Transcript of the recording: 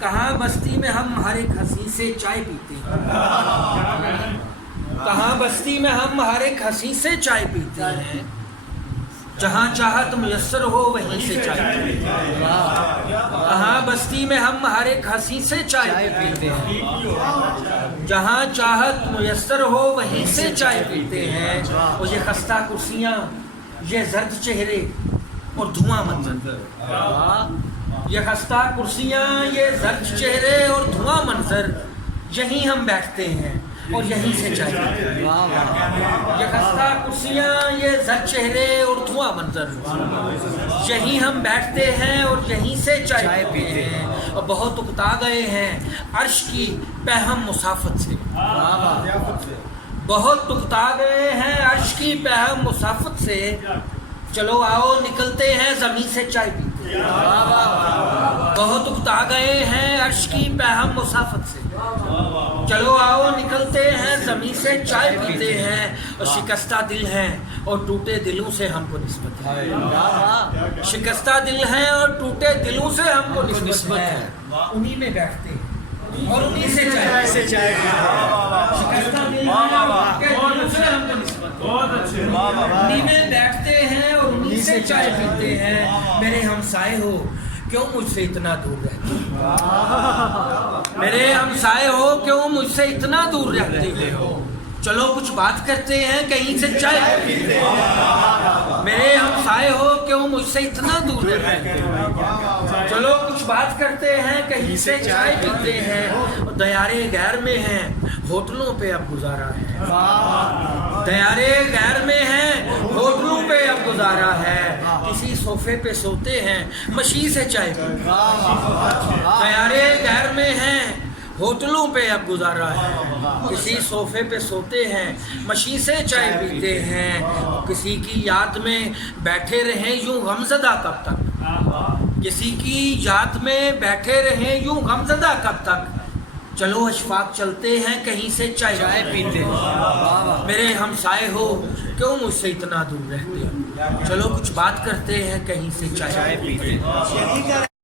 کہاں بستی میں ہم ہر ایک ہنسی سے چائے پیتے ہیں، کہاں بستی میں ہم ہر ایک ہنسی سے چائے پیتے ہیں، جہاں چاہت میسر ہو وہیں سے چائے پیتے ہیں، کہاں بستی میں ہم ہر ایک ہنسی سے چائے پیتے ہیں، جہاں چاہت میسر ہو وہیں سے چائے پیتے ہیں، اور یہ خستہ کرسیاں، یہ زرد چہرے اور دھواں منظر، یہ خستہ کرسیاں، یہ زرد چہرے اور دھواں منظر، یہیں ہم بیٹھتے ہیں اور یہیں سے چائے پیتے ہیں، یہ خستہ کرسیاں، یہ زرد چہرے اور دھواں منظر، یہیں ہم بیٹھتے ہیں اور یہیں سے چائے پیتے ہیں، اور بہت اکتا گئے ہیں عرش کی پہم مسافت سے، بہت اکتا گئے ہیں عرش کی پہم مسافت سے، چلو آؤ نکلتے ہیں زمین سے چائے پیتے ہیں، بہت اکتا گئے ہیں عرش کی پہم مسافت سے، چلو آؤ نکلتے ہیں زمین سے چائے پیتے ہیں، اور شکستہ دل ہیں اور ٹوٹے دلوں سے ہم کو نسبت ہے، شکستہ دل ہیں اور ٹوٹے دلوں سے ہم کو نسبت ہے، انہی میں بیٹھتے ہیں اور انہی سے چائے پیتے ہیں، شکستہ دل ہیں اور ٹوٹے دلوں سے ہم کو نسبت ہے، انہی میں بیٹھتے ہیں اور انہی سے چائے پیتے ہیں، میرے ہمسائے ہو کیوں مجھ سے اتنا دور رہتے ہو، میرے ہمسائے ہو کیوں مجھ سے اتنا دور رہتے ہو، چلو کچھ بات کرتے ہیں کہیں سے چائے پیتے ہیں، میرے ہمسائے ہو کیوں مجھ سے اتنا دور رہتے ہو، چلو کچھ بات کرتے ہیں کہیں سے چائے پیتے ہیں، دیارے غیر میں ہیں ہوٹلوں پہ اب گزارا ہے، دیارے غیر میں ہیں ہوٹلوں پہ اب گزارا ہے، کسی صوفے پہ سوتے ہیں مشی سے چائے پیتے ہیں، دیارے غیر میں ہیں ہوٹلوں پہ اب گزارا ہے، کسی صوفے پہ سوتے ہیں مشی سے چائے پیتے ہیں، کسی کی یاد میں بیٹھے رہیں یوں غمزدہ کب تک، کسی کی یاد میں بیٹھے رہیں یوں غمزدہ کب تک، چلو اشفاق چلتے ہیں کہیں سے چائے پیتے ہیں، میرے ہمسائے ہو کیوں مجھ سے اتنا دور رہتے ہو، چلو کچھ بات کرتے ہیں کہیں سے چائے پیتے ہیں۔